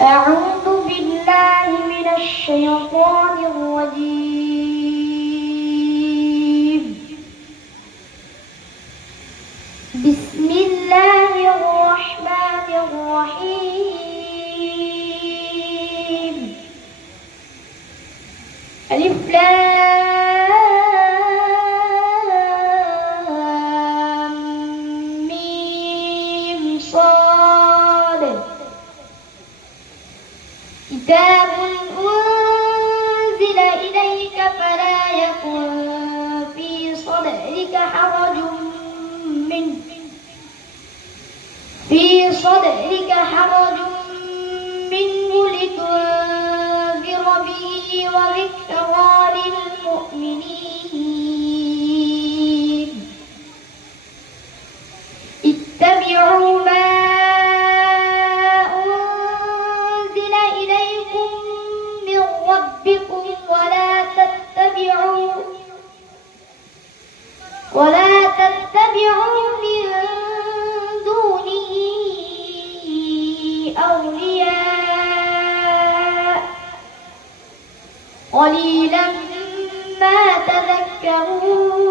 أعوذ بالله من الشيطان الرجيم. بسم الله الرحمن الرحيم. ألف لام ميم صاد. كتاب أنزل إليك فلا يكن في صدرك حرج منه لتنذر به وذكرى للمؤمنين. اتبعوا ما أنزل إليكم من ربكم ولا تتبعوا من دونه أولياء قليلا ما تذكرون.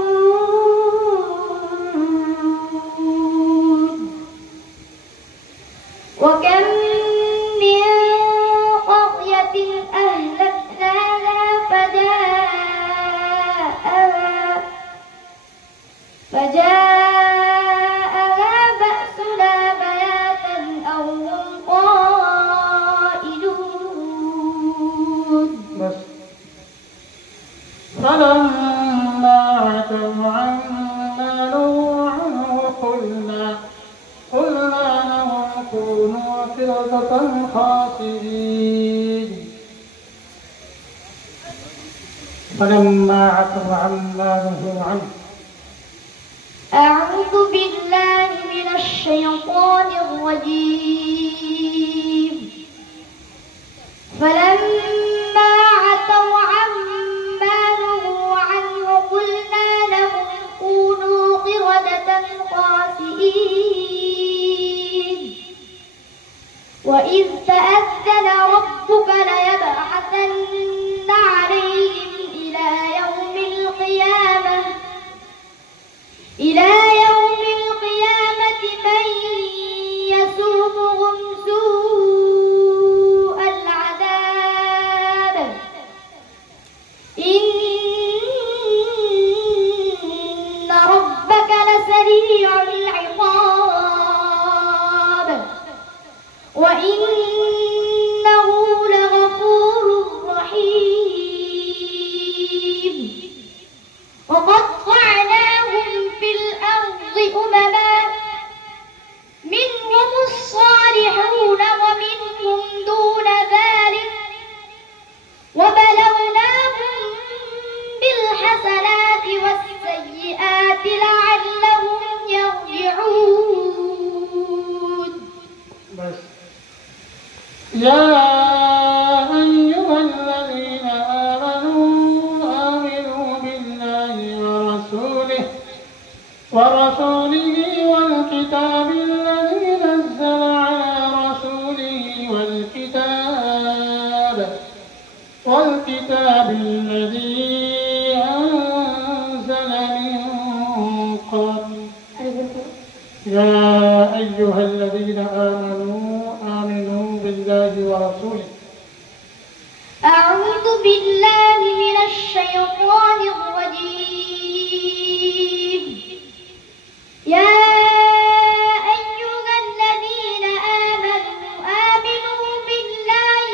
وكم من قرية أهلكناها فجاءها بأسنا بياتا أو هم قائلون. فلما عتوا عما نهوا عنه قلنا لهم كونوا قردة خاسئين. فلما عتوا عما نهوا عنه. أعوذ بالله من الشيطان الرجيم. فلما عتوا عما نهوا عنه قلنا لهم كونوا قردة خاسئين. وإذ تأذن ربك ليبعثن عليهم إلى يوم القيامة من يسومهم سوء العذاب إن ربك لسريع العقاب وإنه لغفور رحيم. وقطعناهم في الأرض أمما منهم الصالحون ومنهم دون ذلك وبلوناهم بالحسنات والسيئات لعلهم يرجعون. يا أيها الذين آمنوا بالله ورسوله والكتاب الذي نزل على رسوله والكتاب الذي أنزل من قبل. يا أيها الذين آمنوا بالله ورسوله. أعوذ بالله من الشيطان الرجيم. يا أيها الذين آمنوا بالله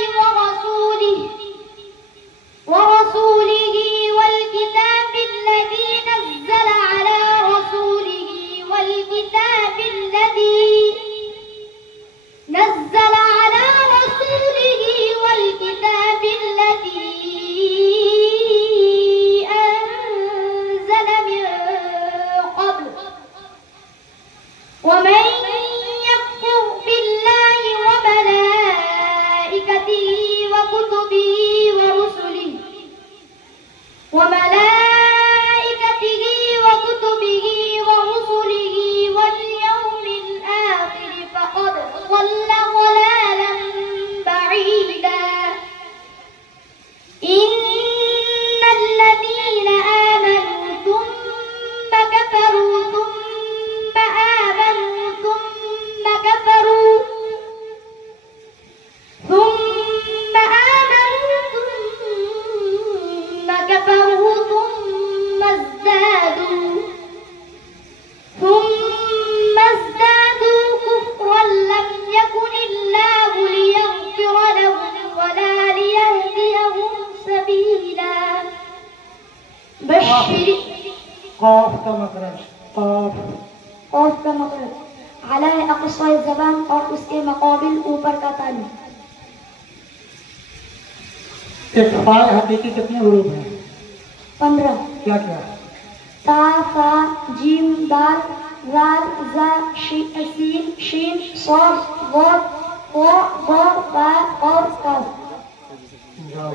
ورسوله والكتاب الذي نزل على رسوله والكتاب الذي أنزل من قبل कॉफ का मखरज, कॉफ। कौफ का मखरज, अला है अक़साए ज़बान और उसके मुक़ाबिल ऊपर का तालु। इक़फ़ाए हक़ीक़ी कितने हुरूफ हैं? 15। क्या क्या? ता, सा, जीम, दाल, ज़ाल, ज़ा, सीन, शीन, सॉद, ज़ाद, वा, ज़ा, बा और काफ। जाओ।